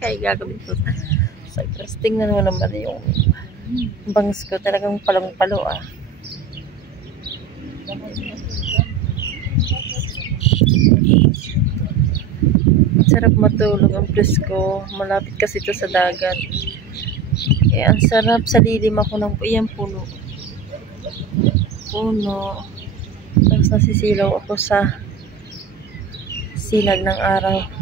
Kaya gagawin ko. So, guys, tingnan mo naman yung bangs ko. Talagang palong-palo ah. Sarap matulog ang presko. Malapit kasi ito sa dagat. Eh, ang sarap sa lilim ako ng puno. Tapos nasisilaw ako sa sinag ng araw.